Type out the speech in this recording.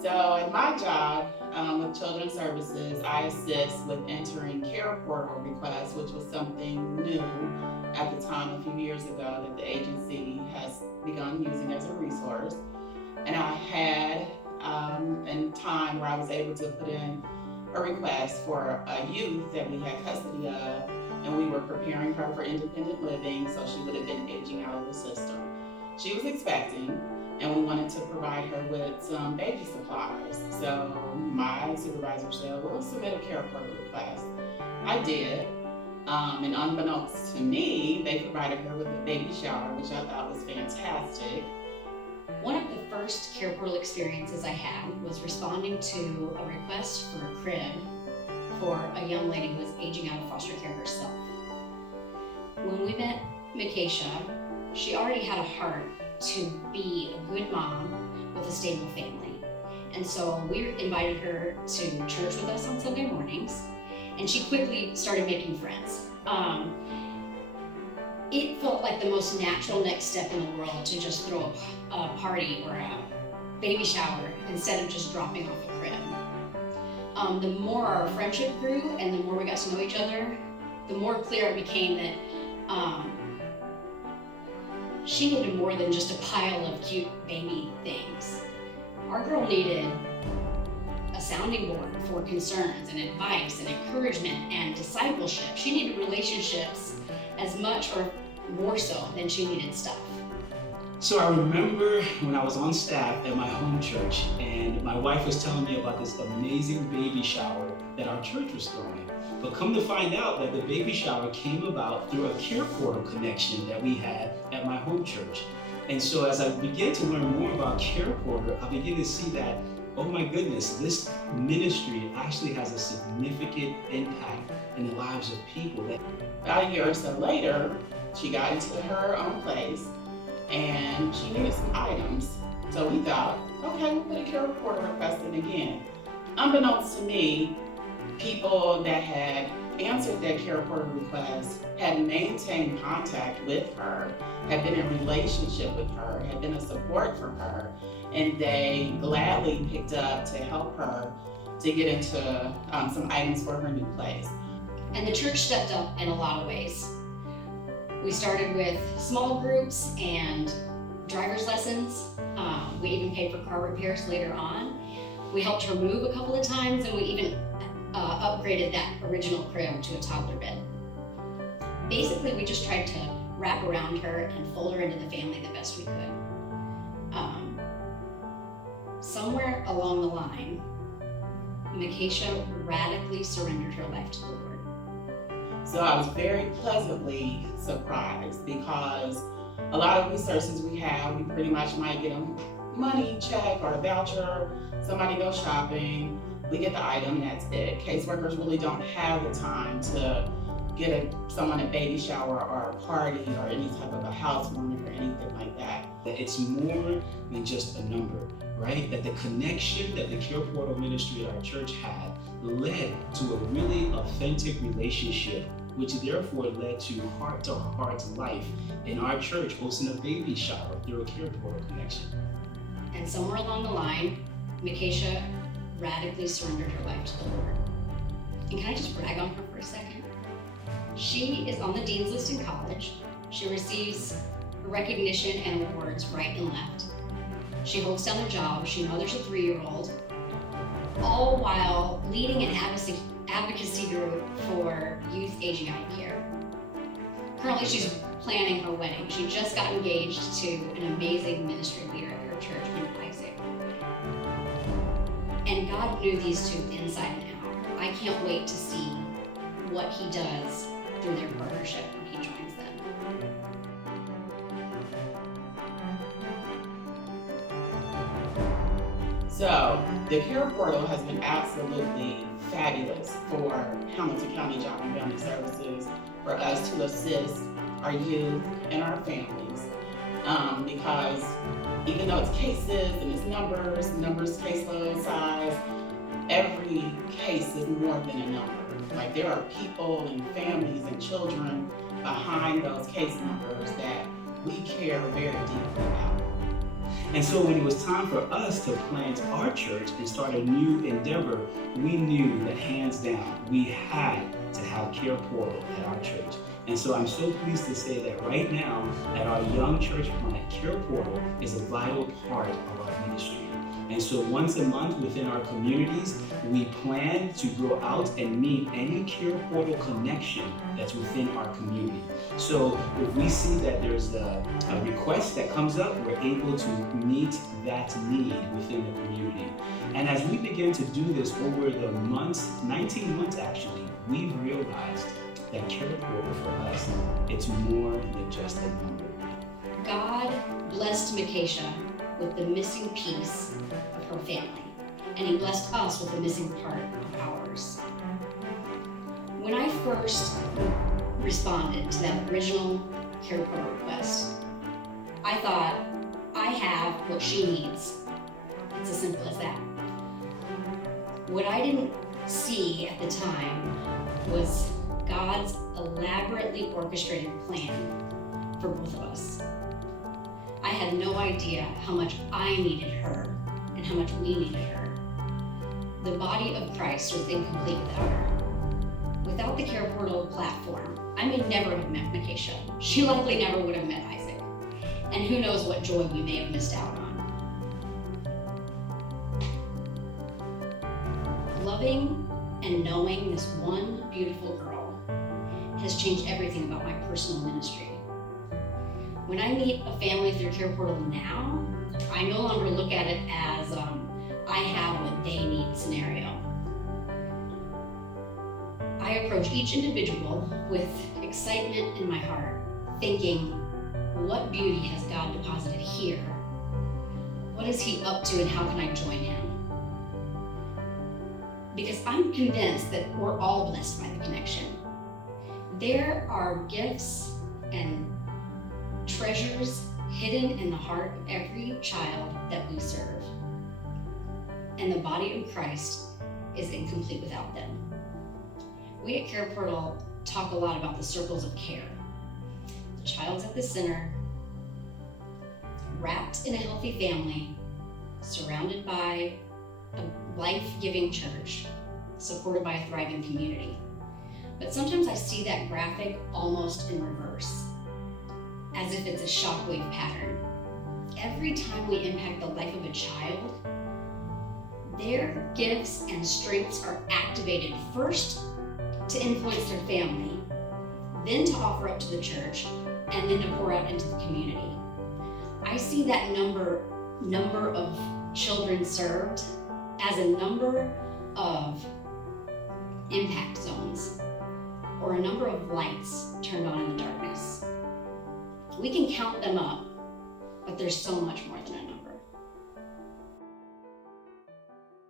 So at my job with Children's Services, I assist with entering CarePortal requests, which was something new at the time a few years ago that the agency has begun using as a resource. And I had a time where I was able to put in a request for a youth that we had custody of, and we were preparing her for independent living, so she would have been aging out of the system. She was expecting, and we wanted to provide her with some baby supplies. So my supervisor said, well, let's submit a CarePortal request. I did, and unbeknownst to me, they provided her with a baby shower, which I thought was fantastic. One of the first CarePortal experiences I had was responding to a request for a crib for a young lady who was aging out of foster care herself. When we met Mikesha, she already had a heart to be a good mom with a stable family. And so we invited her to church with us on Sunday mornings, and she quickly started making friends. It felt like the most natural next step in the world to just throw a party or a baby shower instead of just dropping off a crib. The more our friendship grew and the more we got to know each other, the more clear it became that she needed more than just a pile of cute baby things. Our girl needed a sounding board for concerns and advice and encouragement and discipleship. She needed relationships as much or more so than she needed stuff. So I remember when I was on staff at my home church and my wife was telling me about this amazing baby shower that our church was throwing. But come to find out that the baby shower came about through a CarePortal connection that we had at my home church. And so as I began to learn more about CarePortal, I began to see that, oh my goodness, this ministry actually has a significant impact in the lives of people. About a year or so later, she got into her own place and she needed some items. So we thought, okay, we'll put a CarePortal request in again. Unbeknownst to me, people that had answered that CarePortal request had maintained contact with her, had been in relationship with her, had been a support for her, and they gladly picked up to help her to get into some items for her new place. And the church stepped up in a lot of ways. We started with small groups and driver's lessons. We even paid for car repairs later on. We helped her move a couple of times, and we even upgraded that original crib to a toddler bed. Basically, we just tried to wrap around her and fold her into the family the best we could. Somewhere along the line, Mikesha radically surrendered her life to the Lord. So I was very pleasantly surprised because a lot of resources we have, we pretty much might get a money check or a voucher, somebody goes shopping, we get the item, and that's it. Caseworkers really don't have the time to get someone a baby shower or a party or any type of a housewarming or anything like that. It's more than just a number, right? That the connection that the CarePortal ministry at our church had led to a really authentic relationship, which therefore led to heart-to-heart life in our church hosting a baby shower through a CarePortal connection. And somewhere along the line, Mikesha radically surrendered her life to the Lord. And can I just brag on her for a second? She is on the dean's list in college. She receives recognition and awards right and left. She holds down a job. She mothers a 3-year-old, all while leading an advocacy group for youth aging out of care. Currently, she's planning her wedding. She just got engaged to an amazing ministry leader at her church named Isaac. And God knew these two inside and out. I can't wait to see what He does through their partnership when He joins them. So the CarePortal has been absolutely fabulous for Hamilton County Job and Family Services, for us to assist our youth and our families. Because even though it's cases and it's numbers, caseload size, every case is more than a number. Like, there are people and families and children behind those case numbers that we care very deeply about. And so when it was time for us to plant our church and start a new endeavor, we knew that hands down, we had to have CarePortal at our church. And so I'm so pleased to say that right now at our young church plant, CarePortal is a vital part of our ministry. And so once a month within our communities, we plan to go out and meet any CarePortal connection that's within our community. So if we see that there's a request that comes up, we're able to meet that need within the community. And as we begin to do this over the months, 19 months actually, we've realized that CarePortal for us, it's more than just a number. God blessed Micaiah with the missing piece of her family, and he blessed us with the missing part of ours. When I first responded to that original CarePortal request, I thought, I have what she needs. It's as simple as that. What I didn't see at the time was God's elaborately orchestrated plan for both of us. I had no idea how much I needed her and how much we needed her. The body of Christ was incomplete without her. Without the CarePortal platform, I may never have met Micaiah. She likely never would have met Isaac. And who knows what joy we may have missed out on. Loving and knowing this one beautiful girl has changed everything about my personal ministry. When I meet a family through CarePortal now, I no longer look at it as I have what they need scenario. I approach each individual with excitement in my heart, thinking, what beauty has God deposited here? What is he up to and how can I join him? Because I'm convinced that we're all blessed by the connection. There are gifts and treasures hidden in the heart of every child that we serve. And the body of Christ is incomplete without them. We at CarePortal talk a lot about the circles of care. The child's at the center, wrapped in a healthy family, surrounded by a life-giving church, supported by a thriving community. But sometimes I see that graphic almost in reverse, as if it's a shockwave pattern. Every time we impact the life of a child, their gifts and strengths are activated first to influence their family, then to offer up to the church, and then to pour out into the community. I see that number of children served as a number of impact zones, or a number of lights turned on in the darkness. We can count them up, but there's so much more than a number.